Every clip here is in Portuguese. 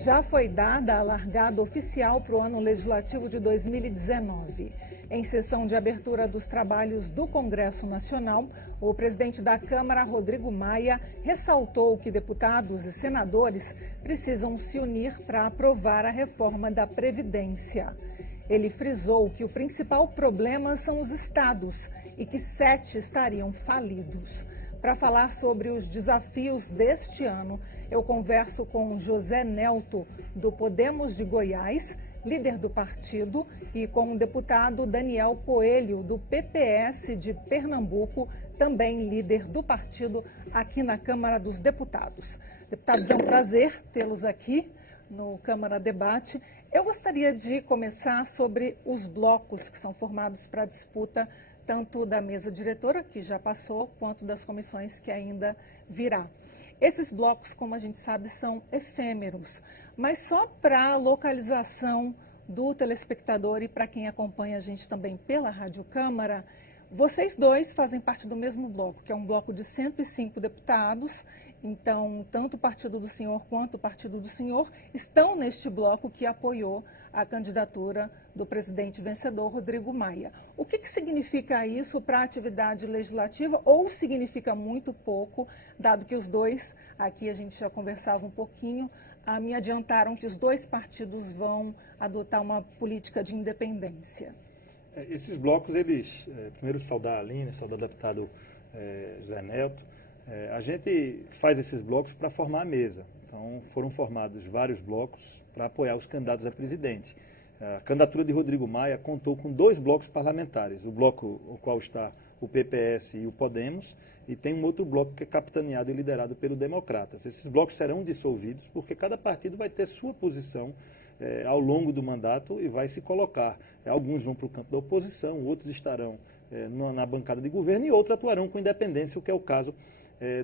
Já foi dada a largada oficial para o ano legislativo de 2019. Em sessão de abertura dos trabalhos do Congresso Nacional, o presidente da Câmara, Rodrigo Maia, ressaltou que deputados e senadores precisam se unir para aprovar a reforma da Previdência. Ele frisou que o principal problema são os estados e que 7 estariam falidos. Para falar sobre os desafios deste ano, eu converso com José Nelto, do Podemos de Goiás, líder do partido, e com o deputado Daniel Coelho, do PPS de Pernambuco, também líder do partido aqui na Câmara dos Deputados. Deputados, é um prazer tê-los aqui no Câmara Debate. Eu gostaria de começar sobre os blocos que são formados para a disputa, tanto da mesa diretora, que já passou, quanto das comissões que ainda virá. Esses blocos, como a gente sabe, são efêmeros, mas só para a localização do telespectador e para quem acompanha a gente também pela Rádio Câmara, vocês dois fazem parte do mesmo bloco, que é um bloco de 105 deputados. Então, tanto o partido do senhor quanto o partido do senhor estão neste bloco que apoiou a candidatura do presidente vencedor, Rodrigo Maia. O que significa isso para a atividade legislativa, ou significa muito pouco, dado que os dois, aqui a gente já conversava um pouquinho, me adiantaram que os dois partidos vão adotar uma política de independência? Esses blocos, primeiro saudar a Aline, saudar o deputado Zé Nelto. A gente faz esses blocos para formar a mesa. Então, foram formados vários blocos para apoiar os candidatos a presidente. A candidatura de Rodrigo Maia contou com 2 blocos parlamentares, o bloco o qual está o PPS e o Podemos, e tem um outro bloco que é capitaneado e liderado pelo Democratas. Esses blocos serão dissolvidos porque cada partido vai ter sua posição ao longo do mandato e vai se colocar. Alguns vão para o campo da oposição, outros estarão na bancada de governo e outros atuarão com independência, o que é o caso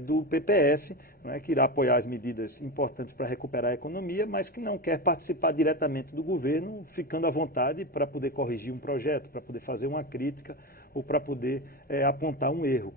do PPS, né, que irá apoiar as medidas importantes para recuperar a economia, mas que não quer participar diretamente do governo, ficando à vontade para poder corrigir um projeto, para poder fazer uma crítica ou para poder apontar um erro.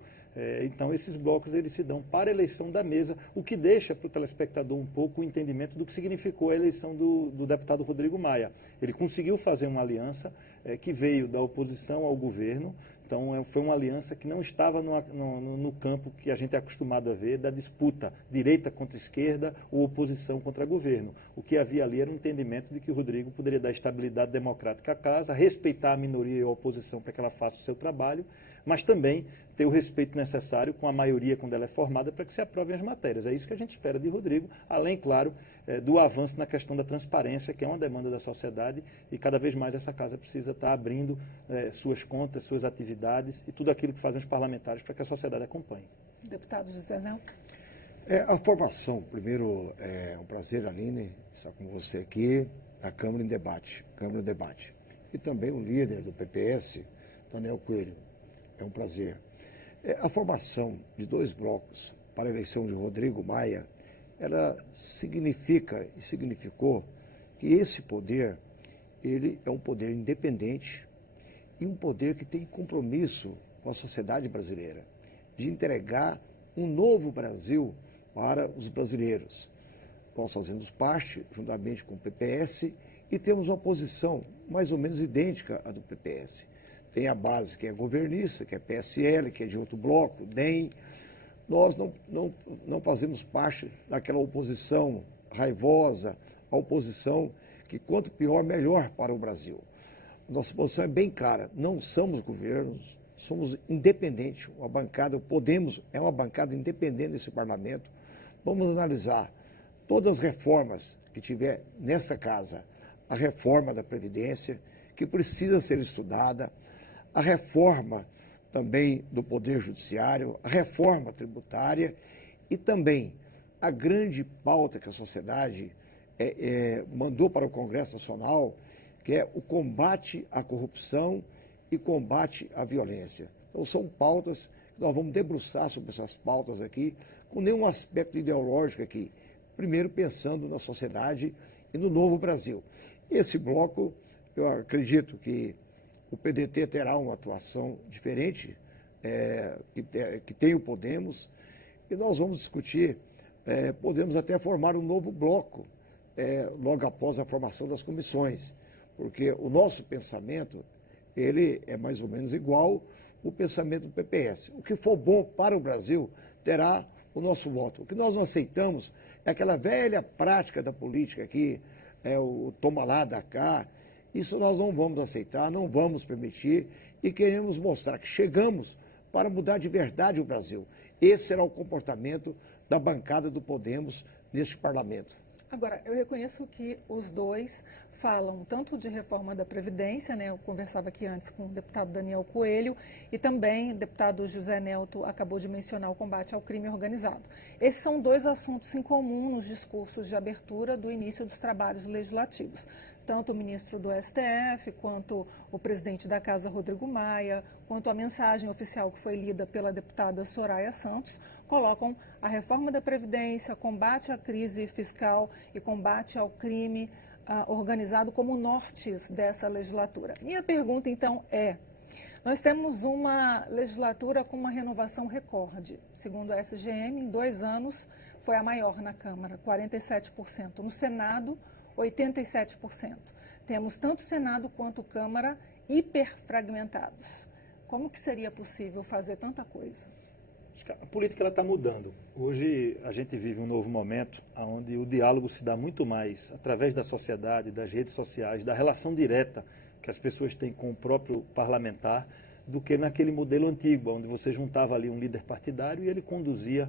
Então, esses blocos eles se dão para a eleição da mesa, o que deixa para o telespectador um pouco o entendimento do que significou a eleição do deputado Rodrigo Maia. Ele conseguiu fazer uma aliança que veio da oposição ao governo. Então, foi uma aliança que não estava no campo que a gente é acostumado a ver, da disputa direita contra esquerda ou oposição contra governo. O que havia ali era um entendimento de que o Rodrigo poderia dar estabilidade democrática à casa, respeitar a minoria e a oposição para que ela faça o seu trabalho, mas também ter o respeito necessário com a maioria quando ela é formada para que se aprovem as matérias. É isso que a gente espera de Rodrigo, além, claro, do avanço na questão da transparência, que é uma demanda da sociedade, e cada vez mais essa casa precisa estar abrindo suas contas, suas atividades e tudo aquilo que fazem os parlamentares para que a sociedade acompanhe. Deputado José Nelto. A formação, primeiro, é um prazer, Aline, estar com você aqui na Câmara em Debate, E também o líder do PPS, Daniel Coelho. É um prazer. A formação de 2 blocos para a eleição de Rodrigo Maia, ela significa e significou que esse poder, ele é um poder independente e um poder que tem compromisso com a sociedade brasileira, de entregar um novo Brasil para os brasileiros. Nós fazemos parte, juntamente com o PPS, e temos uma posição mais ou menos idêntica à do PPS. Tem a base que é governista, que é PSL, que é de outro bloco, DEM. Nós não fazemos parte daquela oposição raivosa, a oposição que quanto pior, melhor para o Brasil. Nossa posição é bem clara, não somos governos, somos independentes, uma bancada, o Podemos é uma bancada independente desse parlamento. Vamos analisar todas as reformas que tiver nessa casa, a reforma da Previdência, que precisa ser estudada, a reforma também do Poder Judiciário, a reforma tributária e também a grande pauta que a sociedade mandou para o Congresso Nacional, que é o combate à corrupção e combate à violência. Então, são pautas que nós vamos debruçar sobre essas pautas aqui, com nenhum aspecto ideológico aqui, primeiro pensando na sociedade e no novo Brasil. Esse bloco, eu acredito que o PDT terá uma atuação diferente, que tem o Podemos, e nós vamos discutir, podemos até formar um novo bloco logo após a formação das comissões, porque o nosso pensamento, ele é mais ou menos igual ao pensamento do PPS. O que for bom para o Brasil terá o nosso voto. O que nós não aceitamos é aquela velha prática da política aqui, o toma lá, dá cá. Isso nós não vamos aceitar, não vamos permitir e queremos mostrar que chegamos para mudar de verdade o Brasil. Esse será o comportamento da bancada do Podemos neste parlamento. Agora, eu reconheço que os dois falam tanto de reforma da Previdência, né? Eu conversava aqui antes com o deputado Daniel Coelho e também o deputado José Nelto acabou de mencionar o combate ao crime organizado. Esses são dois assuntos em comum nos discursos de abertura do início dos trabalhos legislativos. Tanto o ministro do STF, quanto o presidente da Casa, Rodrigo Maia, quanto a mensagem oficial que foi lida pela deputada Soraya Santos, colocam a reforma da Previdência, combate à crise fiscal e combate ao crime organizado como nortes dessa legislatura. Minha pergunta, então, nós temos uma legislatura com uma renovação recorde. Segundo a SGM, em 2 anos foi a maior na Câmara, 47%. No Senado, 87%. Temos tanto Senado quanto Câmara hiperfragmentados. Como que seria possível fazer tanta coisa? A política está mudando. Hoje a gente vive um novo momento onde o diálogo se dá muito mais através da sociedade, das redes sociais, da relação direta que as pessoas têm com o próprio parlamentar, do que naquele modelo antigo, onde você juntava ali um líder partidário e ele conduzia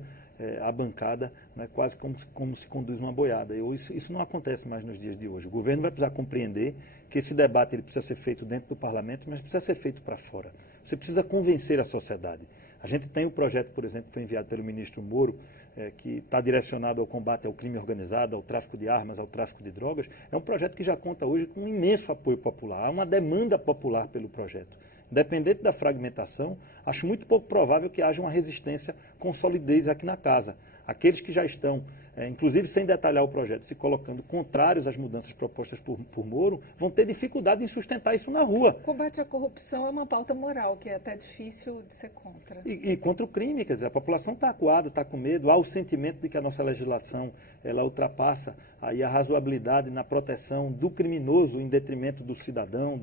a bancada, né, quase como se conduz uma boiada. Isso não acontece mais nos dias de hoje. O governo vai precisar compreender que esse debate ele precisa ser feito dentro do parlamento, mas precisa ser feito para fora. Você precisa convencer a sociedade. A gente tem um projeto, por exemplo, que foi enviado pelo ministro Moro, que está direcionado ao combate ao crime organizado, ao tráfico de armas, ao tráfico de drogas. É um projeto que já conta hoje com um imenso apoio popular. Há uma demanda popular pelo projeto. Independente da fragmentação, acho muito pouco provável que haja uma resistência com solidez aqui na casa. Aqueles que já estão, inclusive sem detalhar o projeto, se colocando contrários às mudanças propostas por Moro, vão ter dificuldade em sustentar isso na rua. Combate à corrupção é uma pauta moral, que é até difícil de ser contra. E contra o crime, quer dizer, a população está acuada, está com medo, há o sentimento de que a nossa legislação ela ultrapassa aí a razoabilidade na proteção do criminoso em detrimento do cidadão,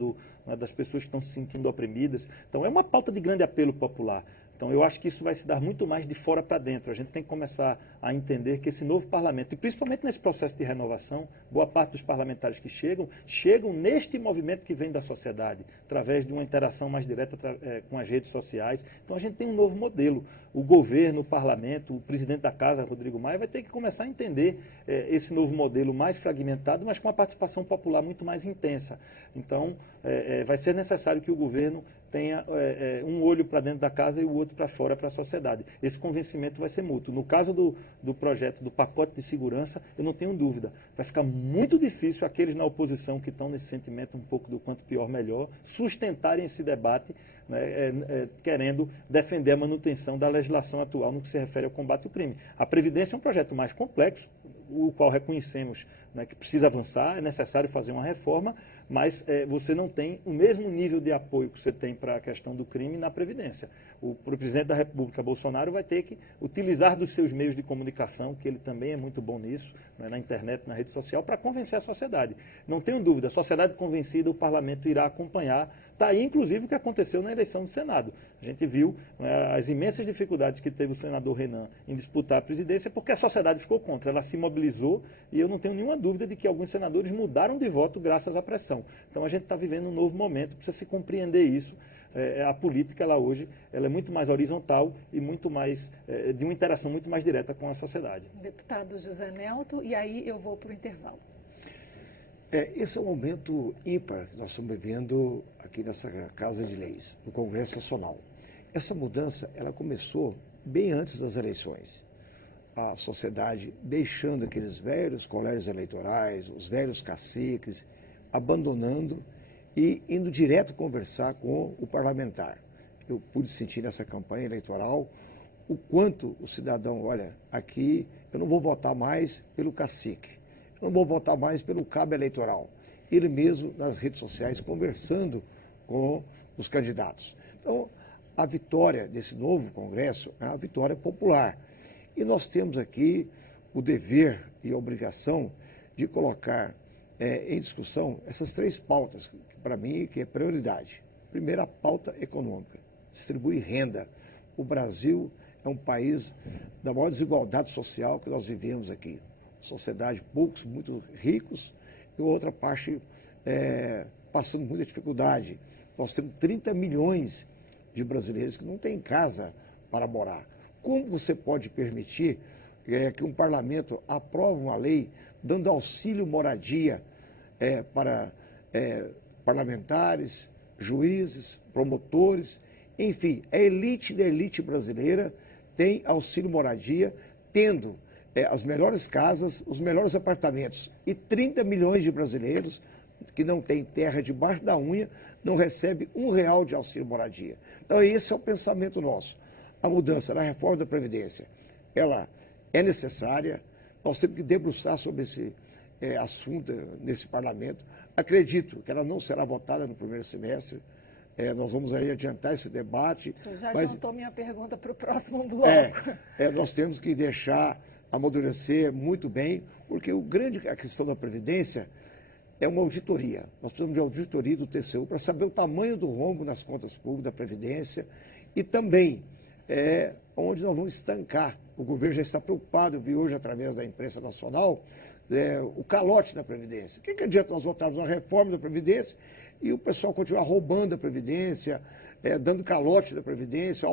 das pessoas que estão se sentindo oprimidas. Então é uma pauta de grande apelo popular. Então, eu acho que isso vai se dar muito mais de fora para dentro. A gente tem que começar a entender que esse novo parlamento, e principalmente nesse processo de renovação, boa parte dos parlamentares que chegam neste movimento que vem da sociedade, através de uma interação mais direta com as redes sociais. Então, a gente tem um novo modelo. O governo, o parlamento, o presidente da Casa, Rodrigo Maia, vai ter que começar a entender esse novo modelo mais fragmentado, mas com a participação popular muito mais intensa. Então, vai ser necessário que o governo tenha um olho para dentro da casa e o outro para fora, para a sociedade. Esse convencimento vai ser mútuo. No caso do projeto do pacote de segurança, eu não tenho dúvida. Vai ficar muito difícil aqueles na oposição que estão nesse sentimento um pouco do quanto pior, melhor, sustentarem esse debate, né, querendo defender a manutenção da legislação atual no que se refere ao combate ao crime. A Previdência é um projeto mais complexo, o qual reconhecemos, né, que precisa avançar, é necessário fazer uma reforma, mas você não tem o mesmo nível de apoio que você tem para a questão do crime na Previdência. O presidente da República, Bolsonaro, vai ter que utilizar dos seus meios de comunicação, que ele também é muito bom nisso, né, na internet, na rede social, para convencer a sociedade. Não tenho dúvida, a sociedade convencida, o parlamento irá acompanhar. Está aí, inclusive, o que aconteceu na eleição do Senado. A gente viu, né, as imensas dificuldades que teve o senador Renan em disputar a presidência, porque a sociedade ficou contra. Ela se mobilizou e eu não tenho nenhuma dúvida de que alguns senadores mudaram de voto graças à pressão. Então, a gente está vivendo um novo momento, precisa se compreender isso. A política, ela hoje, ela é muito mais horizontal e muito mais, de uma interação muito mais direta com a sociedade. Deputado José Nelto, e aí eu vou para o intervalo. Esse é um momento ímpar que nós estamos vivendo aqui nessa Casa de Leis, no Congresso Nacional. Essa mudança, ela começou bem antes das eleições. A sociedade deixando aqueles velhos colégios eleitorais, os velhos caciques, abandonando e indo direto conversar com o parlamentar. Eu pude sentir nessa campanha eleitoral o quanto o cidadão, olha, aqui eu não vou votar mais pelo cacique, eu não vou votar mais pelo cabo eleitoral. Ele mesmo nas redes sociais conversando com os candidatos. Então, a vitória desse novo Congresso é uma vitória popular. E nós temos aqui o dever e a obrigação de colocar em discussão essas 3 pautas, que para mim que é prioridade. Primeiro, a pauta econômica, distribuir renda. O Brasil é um país da maior desigualdade social que nós vivemos aqui. Sociedade, poucos muito ricos e outra parte passando muita dificuldade. Nós temos 30 milhões de brasileiros que não têm casa para morar. Como você pode permitir que um parlamento aprove uma lei dando auxílio moradia para parlamentares, juízes, promotores, enfim, a elite da elite brasileira tem auxílio moradia, tendo as melhores casas, os melhores apartamentos. E 30 milhões de brasileiros que não têm terra debaixo da unha não recebem R$1 de auxílio moradia. Então, esse é o pensamento nosso. A mudança na reforma da Previdência, ela é necessária, nós temos que debruçar sobre esse assunto nesse parlamento. Acredito que ela não será votada no primeiro semestre, nós vamos aí adiantar esse debate. Você já adiantou minha pergunta para o próximo bloco. Nós temos que deixar amadurecer muito bem, porque a questão da Previdência é uma auditoria. Nós precisamos de auditoria do TCU para saber o tamanho do rombo nas contas públicas da Previdência e também onde nós vamos estancar. O governo já está preocupado, eu vi hoje através da imprensa nacional, o calote na Previdência. O que adianta nós votarmos uma reforma da Previdência e o pessoal continuar roubando a Previdência, dando calote da Previdência,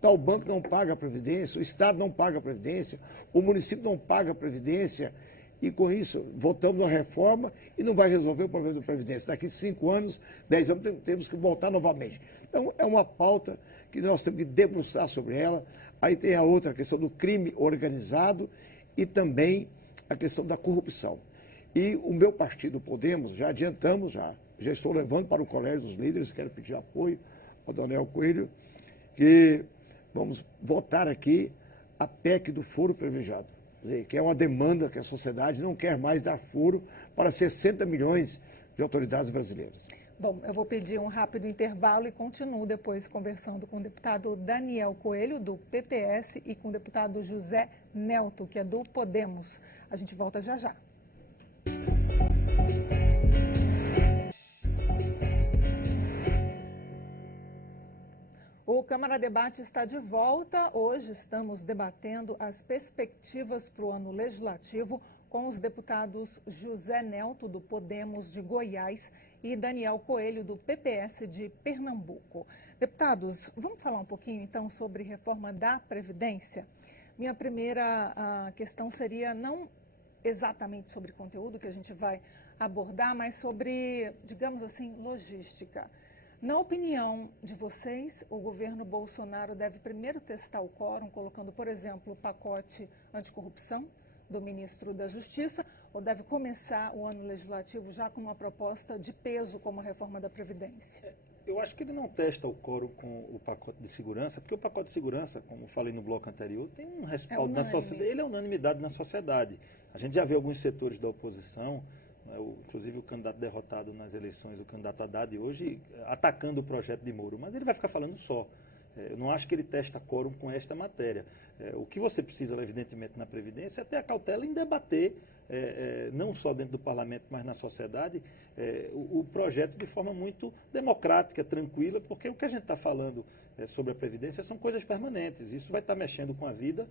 tal banco não paga a Previdência, o Estado não paga a Previdência, o município não paga a Previdência, e com isso votamos uma reforma e não vai resolver o problema da Previdência. Daqui 5 anos, 10 anos, temos que voltar novamente. Então, é uma pauta que nós temos que debruçar sobre ela. Aí tem a outra questão do crime organizado e também a questão da corrupção. E o meu partido, Podemos, já adiantamos, já estou levando para o Colégio dos Líderes, quero pedir apoio ao Daniel Coelho, que vamos votar aqui a PEC do foro privilegiado, que é uma demanda que a sociedade não quer mais dar foro para 60 milhões de autoridades brasileiras. Bom, eu vou pedir um rápido intervalo e continuo depois conversando com o deputado Daniel Coelho, do PPS, e com o deputado José Nelto, que é do Podemos. A gente volta já já. O Câmara Debate está de volta. Hoje estamos debatendo as perspectivas para o ano legislativo com os deputados José Nelto, do Podemos de Goiás, e Daniel Coelho, do PPS de Pernambuco. Deputados, vamos falar um pouquinho, então, sobre reforma da Previdência? Minha primeira questão seria não exatamente sobre conteúdo que a gente vai abordar, mas sobre, digamos assim, logística. Na opinião de vocês, o governo Bolsonaro deve primeiro testar o quórum, colocando, por exemplo, o pacote anticorrupção do ministro da Justiça, ou deve começar o ano legislativo já com uma proposta de peso como a reforma da Previdência? Eu acho que ele não testa o quórum com o pacote de segurança, porque o pacote de segurança, como eu falei no bloco anterior, tem um respaldo na sociedade, ele é unanimidade na sociedade. A gente já vê alguns setores da oposição, inclusive o candidato derrotado nas eleições, o candidato Haddad, hoje atacando o projeto de Moro, mas ele vai ficar falando só. Eu não acho que ele testa quórum com esta matéria. O que você precisa, evidentemente, na Previdência é ter a cautela em debater, não só dentro do parlamento, mas na sociedade, o projeto de forma muito democrática, tranquila, porque o que a gente está falando sobre a Previdência são coisas permanentes. Isso vai estar mexendo com a vida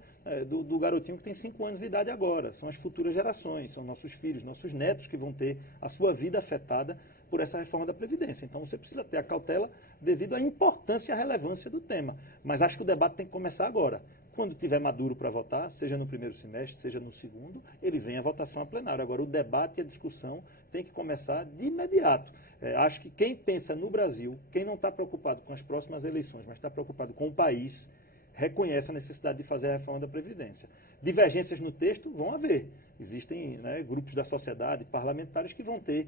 do garotinho que tem 5 anos de idade agora. São as futuras gerações, são nossos filhos, nossos netos que vão ter a sua vida afetada por essa reforma da Previdência. Então, você precisa ter a cautela devido à importância e à relevância do tema. Mas acho que o debate tem que começar agora. Quando tiver maduro para votar, seja no primeiro semestre, seja no segundo, ele vem à votação a plenário. Agora, o debate e a discussão tem que começar de imediato. Acho que quem pensa no Brasil, quem não está preocupado com as próximas eleições, mas está preocupado com o país, reconhece a necessidade de fazer a reforma da Previdência. Divergências no texto vão haver. Existem grupos da sociedade, parlamentares que vão ter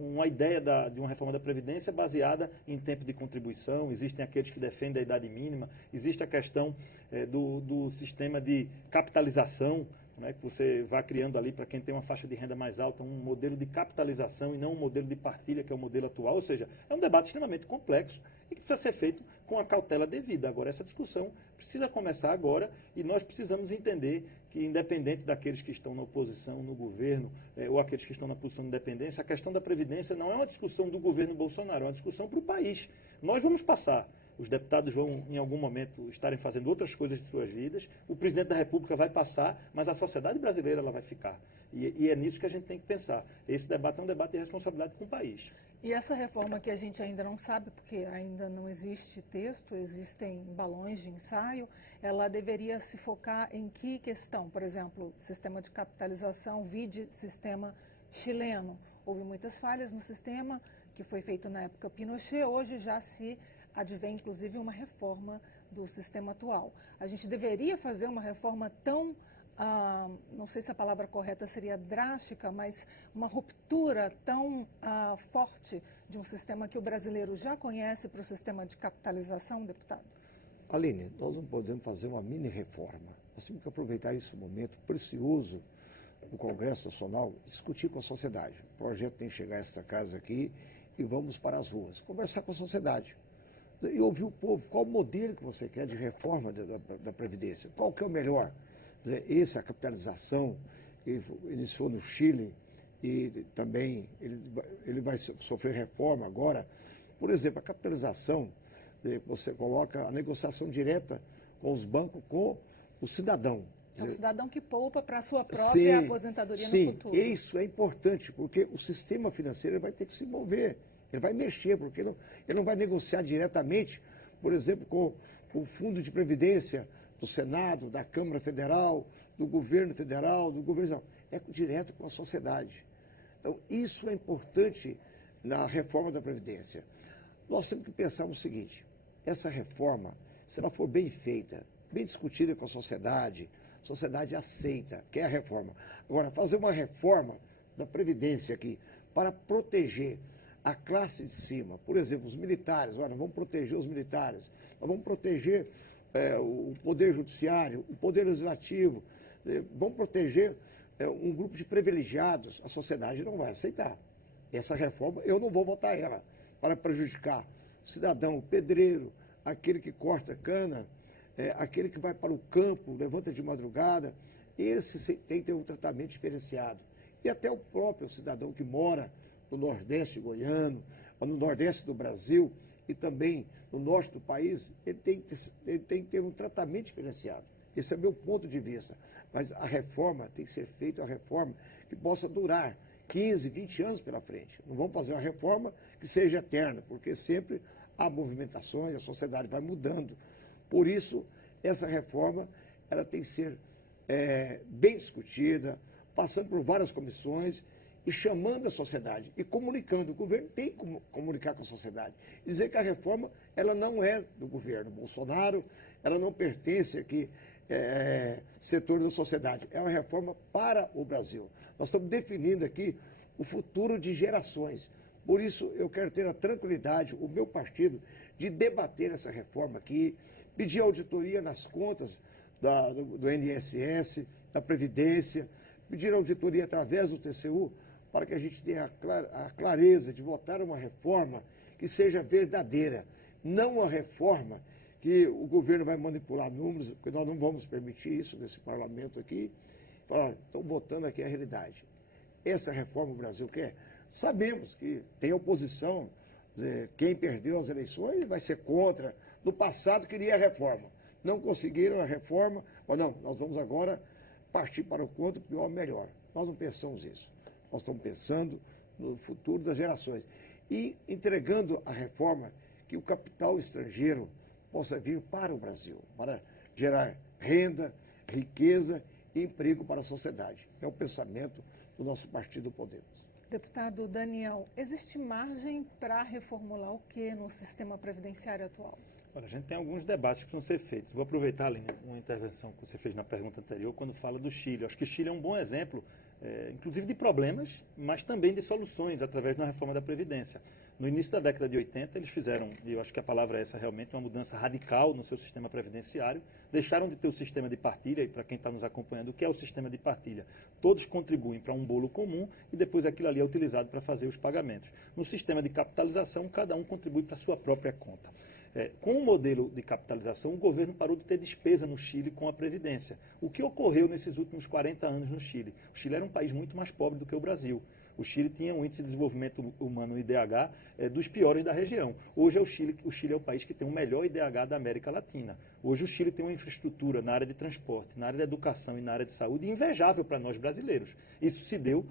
uma ideia de uma reforma da Previdência baseada em tempo de contribuição, existem aqueles que defendem a idade mínima, existe a questão do sistema de capitalização, que você vai criando ali para quem tem uma faixa de renda mais alta, um modelo de capitalização e não um modelo de partilha, que é o modelo atual. Ou seja, é um debate extremamente complexo e que precisa ser feito com a cautela devida. Agora, essa discussão precisa começar agora e nós precisamos entender que, independente daqueles que estão na oposição, no governo, ou aqueles que estão na posição de independência, a questão da Previdência não é uma discussão do governo Bolsonaro, é uma discussão para o país. Nós vamos passar. Os deputados vão, em algum momento, estarem fazendo outras coisas de suas vidas. O presidente da República vai passar, mas a sociedade brasileira ela vai ficar. E é nisso que a gente tem que pensar. Esse debate é um debate de responsabilidade com o país. E essa reforma que a gente ainda não sabe, porque ainda não existe texto, existem balões de ensaio, ela deveria se focar em que questão? Por exemplo, sistema de capitalização, vide sistema chileno. Houve muitas falhas no sistema que foi feito na época Pinochet, hoje já se advém, inclusive, uma reforma do sistema atual. A gente deveria fazer uma reforma tão, não sei se a palavra correta seria drástica, mas uma ruptura tão forte de um sistema que o brasileiro já conhece para o sistema de capitalização, deputado? Aline, nós não podemos fazer uma mini-reforma. Nós temos que aproveitar esse momento precioso do Congresso Nacional, discutir com a sociedade. O projeto tem que chegar a esta casa aqui e vamos para as ruas, conversar com a sociedade. E ouvir o povo, qual o modelo que você quer de reforma da Previdência, qual que é o melhor. Quer dizer, a capitalização, que iniciou no Chile e também ele vai sofrer reforma agora. Por exemplo, a capitalização, você coloca a negociação direta com os bancos, com o cidadão. É o cidadão que poupa para a sua própria aposentadoria no futuro. Sim, isso é importante, porque o sistema financeiro vai ter que se mover. Ele vai mexer, porque ele não vai negociar diretamente, por exemplo, com o Fundo de Previdência do Senado, da Câmara Federal, do Governo Federal, do Governo... É direto com a sociedade. Então, isso é importante na reforma da Previdência. Nós temos que pensar no seguinte, essa reforma, se ela for bem feita, bem discutida com a sociedade aceita, quer a reforma. Agora, fazer uma reforma da Previdência aqui para proteger a classe de cima, por exemplo, os militares, olha, vamos proteger os militares, nós vamos proteger o Poder Judiciário, o Poder Legislativo, vamos proteger um grupo de privilegiados, a sociedade não vai aceitar. Essa reforma, eu não vou votar ela para prejudicar o cidadão, o pedreiro, aquele que corta cana, aquele que vai para o campo, levanta de madrugada, esse tem que ter um tratamento diferenciado. E até o próprio cidadão que mora no Nordeste goiano, ou no Nordeste do Brasil, e também no Norte do país, ele tem que ter um tratamento diferenciado. Esse é o meu ponto de vista. Mas a reforma tem que ser feita, uma reforma que possa durar 15, 20 anos pela frente. Não vamos fazer uma reforma que seja eterna, porque sempre há movimentações, a sociedade vai mudando. Por isso, essa reforma ela tem que ser bem discutida, passando por várias comissões e chamando a sociedade e comunicando. O governo tem que comunicar com a sociedade. Dizer que a reforma ela não é do governo Bolsonaro, ela não pertence aqui setores da sociedade. É uma reforma para o Brasil. Nós estamos definindo aqui o futuro de gerações. Por isso, eu quero ter a tranquilidade, o meu partido, de debater essa reforma aqui, pedir auditoria nas contas do INSS, da Previdência, pedir auditoria através do TCU, para que a gente tenha a clareza de votar uma reforma que seja verdadeira, não uma reforma que o governo vai manipular números, porque nós não vamos permitir isso nesse parlamento aqui. Falar, estão votando aqui a realidade. Essa reforma o Brasil quer. Sabemos que tem oposição, quem perdeu as eleições vai ser contra. No passado queria a reforma, não conseguiram a reforma, mas não, nós vamos agora partir para o quanto pior, melhor. Nós não pensamos isso. Nós estamos pensando no futuro das gerações e entregando a reforma que o capital estrangeiro possa vir para o Brasil, para gerar renda, riqueza e emprego para a sociedade. É o pensamento do nosso partido Podemos. Deputado Daniel, existe margem para reformular o que no sistema previdenciário atual? Olha, a gente tem alguns debates que precisam ser feitos. Vou aproveitar, Aline, uma intervenção que você fez na pergunta anterior, quando fala do Chile. Eu acho que o Chile é um bom exemplo, inclusive de problemas, mas também de soluções, através de uma reforma da Previdência. No início da década de 80, eles fizeram, e eu acho que a palavra é essa realmente, uma mudança radical no seu sistema previdenciário, deixaram de ter o sistema de partilha, e para quem está nos acompanhando, o que é o sistema de partilha? Todos contribuem para um bolo comum e depois aquilo ali é utilizado para fazer os pagamentos. No sistema de capitalização, cada um contribui para a sua própria conta. Com o modelo de capitalização, o governo parou de ter despesa no Chile com a Previdência. O que ocorreu nesses últimos 40 anos no Chile? O Chile era um país muito mais pobre do que o Brasil. O Chile tinha um índice de desenvolvimento humano, IDH, dos piores da região. Hoje o Chile é o país que tem o melhor IDH da América Latina. Hoje o Chile tem uma infraestrutura na área de transporte, na área de educação e na área de saúde invejável para nós brasileiros. Isso se deu,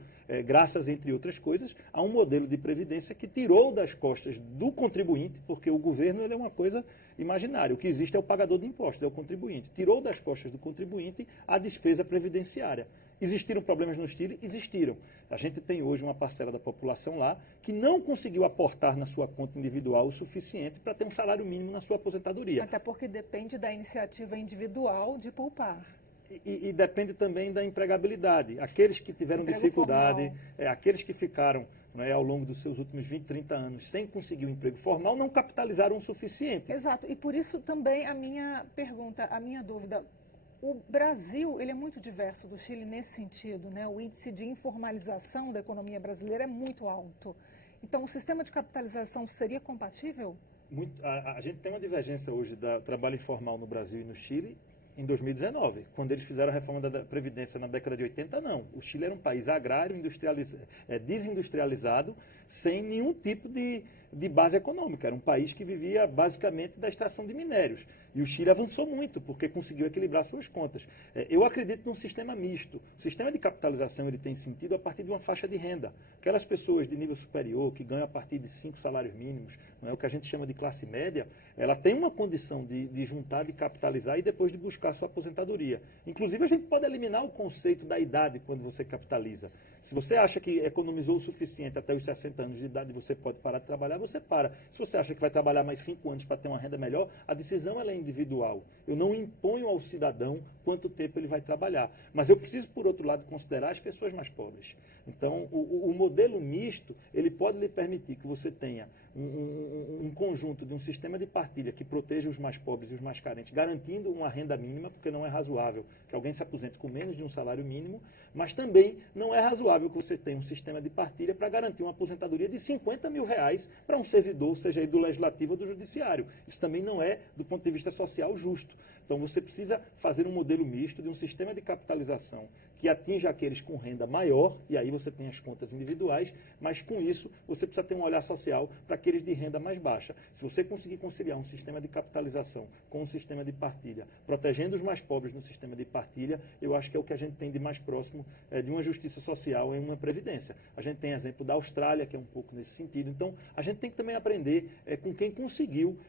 graças, entre outras coisas, a um modelo de previdência que tirou das costas do contribuinte, porque o governo ele é uma coisa imaginária. O que existe é o pagador de impostos, é o contribuinte. Tirou das costas do contribuinte a despesa previdenciária. Existiram problemas no Chile? Existiram. A gente tem hoje uma parcela da população lá que não conseguiu aportar na sua conta individual o suficiente para ter um salário mínimo na sua aposentadoria. Até porque depende da iniciativa individual de poupar. E depende também da empregabilidade. Aqueles que tiveram dificuldade, aqueles que ficaram ao longo dos seus últimos 20, 30 anos sem conseguir um emprego formal, não capitalizaram o suficiente. Exato. E por isso também a minha pergunta, a minha dúvida. O Brasil ele é muito diverso do Chile nesse sentido, né? O índice de informalização da economia brasileira é muito alto. Então, o sistema de capitalização seria compatível? A gente tem uma divergência hoje do trabalho informal no Brasil e no Chile em 2019. Quando eles fizeram a reforma da Previdência na década de 80, não. O Chile era um país agrário, desindustrializado, sem nenhum tipo de base econômica. Era um país que vivia basicamente da extração de minérios. E o Chile avançou muito, porque conseguiu equilibrar suas contas. Eu acredito num sistema misto. O sistema de capitalização ele tem sentido a partir de uma faixa de renda. Aquelas pessoas de nível superior, que ganham a partir de 5 salários mínimos, o que a gente chama de classe média, ela tem uma condição de juntar, de capitalizar e depois de buscar sua aposentadoria. Inclusive, a gente pode eliminar o conceito da idade quando você capitaliza. Se você acha que economizou o suficiente até os 60 anos de idade, você pode parar de trabalhar, você para. Se você acha que vai trabalhar mais 5 anos para ter uma renda melhor, a decisão ela é individual. Eu não imponho ao cidadão quanto tempo ele vai trabalhar. Mas eu preciso, por outro lado, considerar as pessoas mais pobres. Então, o modelo misto, ele pode lhe permitir que você tenha um conjunto de um sistema de partilha que proteja os mais pobres e os mais carentes, garantindo uma renda mínima, porque não é razoável que alguém se aposente com menos de um salário mínimo, mas também não é razoável que você tenha um sistema de partilha para garantir uma aposentadoria de R$50 mil para um servidor, seja ele do legislativo ou do judiciário. Isso também não é, do ponto de vista social, justo. Então você precisa fazer um modelo misto de um sistema de capitalização que atinja aqueles com renda maior, e aí você tem as contas individuais, mas com isso você precisa ter um olhar social para aqueles de renda mais baixa. Se você conseguir conciliar um sistema de capitalização com um sistema de partilha, protegendo os mais pobres no sistema de partilha, eu acho que é o que a gente tem de mais próximo de uma justiça social em uma previdência. A gente tem exemplo da Austrália, que é um pouco nesse sentido. Então, a gente tem que também aprender com quem conseguiu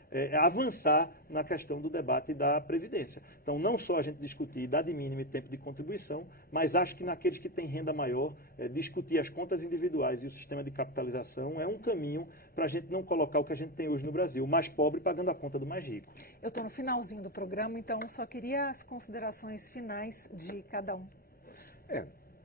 avançar na questão do debate da previdência. Então, não só a gente discutir idade mínima e tempo de contribuição, mas acho que naqueles que têm renda maior, discutir as contas individuais e o sistema de capitalização é um caminho para a gente não colocar o que a gente tem hoje no Brasil, o mais pobre pagando a conta do mais rico. Eu estou no finalzinho do programa, então só queria as considerações finais de cada um.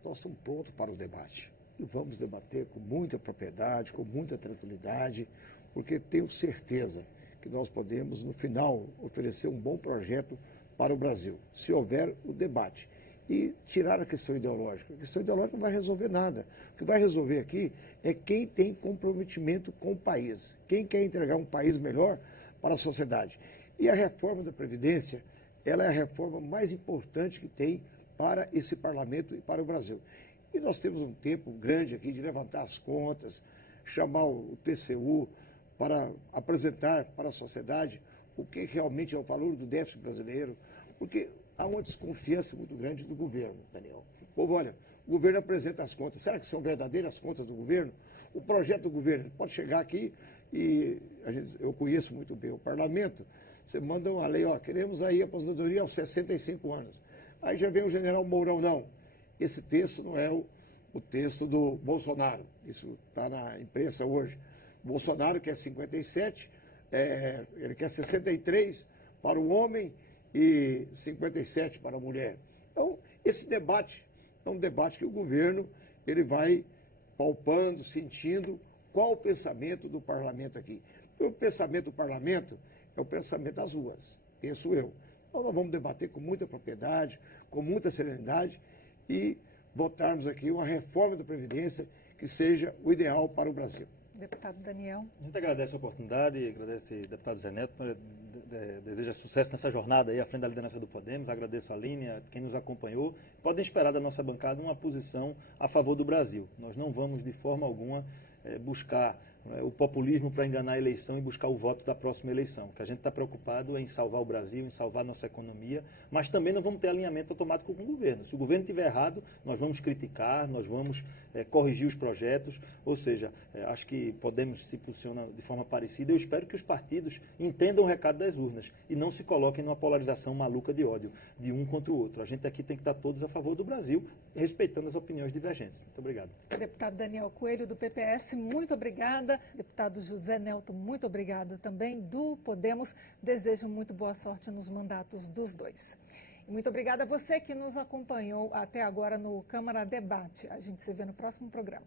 Nós estamos prontos para o debate. E vamos debater com muita propriedade, com muita tranquilidade, porque tenho certeza que nós podemos, no final, oferecer um bom projeto para o Brasil, se houver o debate. E tirar a questão ideológica. A questão ideológica não vai resolver nada. O que vai resolver aqui é quem tem comprometimento com o país, quem quer entregar um país melhor para a sociedade. E a reforma da Previdência, ela é a reforma mais importante que tem para esse parlamento e para o Brasil. E nós temos um tempo grande aqui de levantar as contas, chamar o TCU para apresentar para a sociedade o que realmente é o valor do déficit brasileiro, porque há uma desconfiança muito grande do governo, Daniel. O povo, olha, o governo apresenta as contas. Será que são verdadeiras as contas do governo? O projeto do governo pode chegar aqui e eu conheço muito bem o parlamento. Você manda uma lei, queremos aí a aposentadoria aos 65 anos. Aí já vem o general Mourão, não. Esse texto não é o texto do Bolsonaro. Isso está na imprensa hoje. O Bolsonaro quer 57, ele quer 63 para o homem e 57 para a mulher. Então, esse debate é um debate que o governo ele vai palpando, sentindo qual o pensamento do parlamento aqui. O pensamento do parlamento é o pensamento das ruas, penso eu. Então nós vamos debater com muita propriedade, com muita serenidade e votarmos aqui uma reforma da Previdência que seja o ideal para o Brasil. Deputado Daniel. A gente agradece a oportunidade, agradece ao deputado Zé Neto, deseja sucesso nessa jornada aí à frente da liderança do Podemos, agradeço a Aline, a quem nos acompanhou. Podem esperar da nossa bancada uma posição a favor do Brasil. Nós não vamos de forma alguma buscar o populismo para enganar a eleição e buscar o voto da próxima eleição. O que a gente está preocupado é em salvar o Brasil, em salvar a nossa economia, mas também não vamos ter alinhamento automático com o governo. Se o governo estiver errado, nós vamos criticar, nós vamos corrigir os projetos, ou seja, acho que Podemos se posicionar de forma parecida. Eu espero que os partidos entendam o recado das urnas e não se coloquem numa polarização maluca de ódio de um contra o outro. A gente aqui tem que estar todos a favor do Brasil, respeitando as opiniões divergentes. Muito obrigado. Deputado Daniel Coelho, do PPS, muito obrigada. Deputado José Nelto, muito obrigada também, do Podemos. Desejo muito boa sorte nos mandatos dos dois. E muito obrigada a você que nos acompanhou até agora no Câmara Debate. A gente se vê no próximo programa.